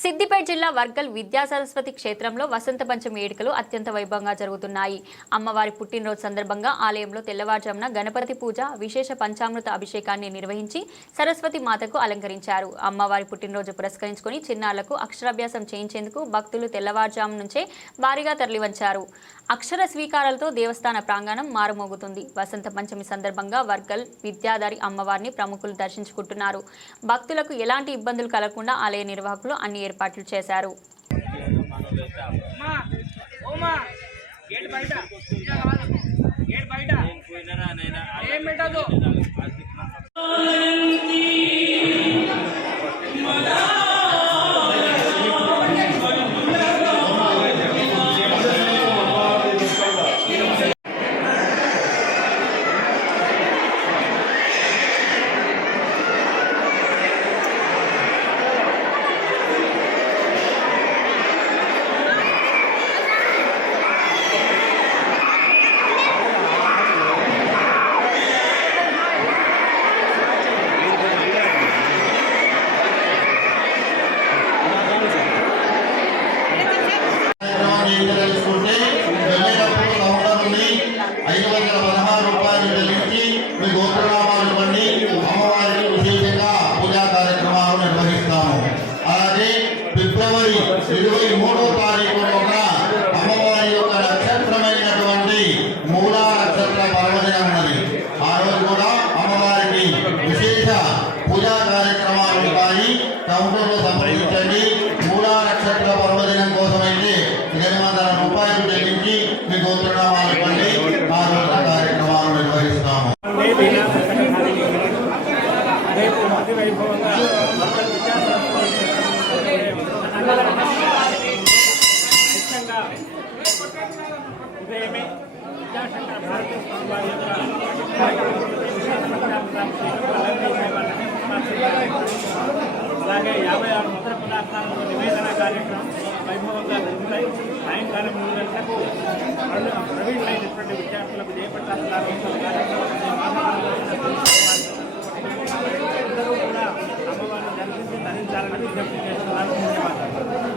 సిద్దిపేట జిల్లా వర్గల్ విద్యా సరస్వతి క్షేత్రంలో వసంత పంచమి వేడుకలు అత్యంత వైభవంగా జరుగుతున్నాయి. అమ్మవారి పుట్టినరోజు సందర్భంగా ఆలయంలో తెల్లవారుజామున గణపతి పూజ, విశేష పంచామృత అభిషేకాన్ని నిర్వహించి సరస్వతి మాతకు అలంకరించారు. అమ్మవారి పుట్టినరోజు పురస్కరించుకుని చిన్నారులకు అక్షరాభ్యాసం చేయించేందుకు భక్తులు తెల్లవారుజాము నుంచే భారీగా తరలివచ్చారు. అక్షర స్వీకారాలతో దేవస్థాన ప్రాంగణం మారుమోగుతుంది. వసంత పంచమి సందర్భంగా వర్గల్ విద్యాధారి అమ్మవారిని ప్రముఖులు దర్శించుకుంటున్నారు. భక్తులకు ఎలాంటి ఇబ్బందులు కలగకుండా ఆలయ నిర్వాహకులు అన్ని ఏర్పాట్లు చేశారు. ఫిబ్రవరి 23వ తారీఖున అమ్మవారి యొక్క నక్షత్రమైనటువంటి మూలా నక్షత్ర పర్వదినం ఉన్నది. ఆ రోజు కూడా అమ్మవారికి విశేష పూజా కార్యక్రమాలు ఉంటాయి. కౌంటర్లో సంప్రదించండి. మూలా నక్షత్ర పర్వదినం కోసమైతే 800 రూపాయలు చెల్లించి మీ గోత్రనామాలు ఇవ్వండి. ఆ రోజున కార్యక్రమాలు నిర్వహిస్తాము. ఉదయమే విద్యాశంకర భారతీయ స్వామి వారి అలాగే 56 మధుర పదార్థాలను నివేదన కార్యక్రమం వైభవంగా జరుగుతాయి. సాయంకాలం 3 గంటలకు ప్రవీణులైనటువంటి విద్యార్థులకు జయపట్టాలు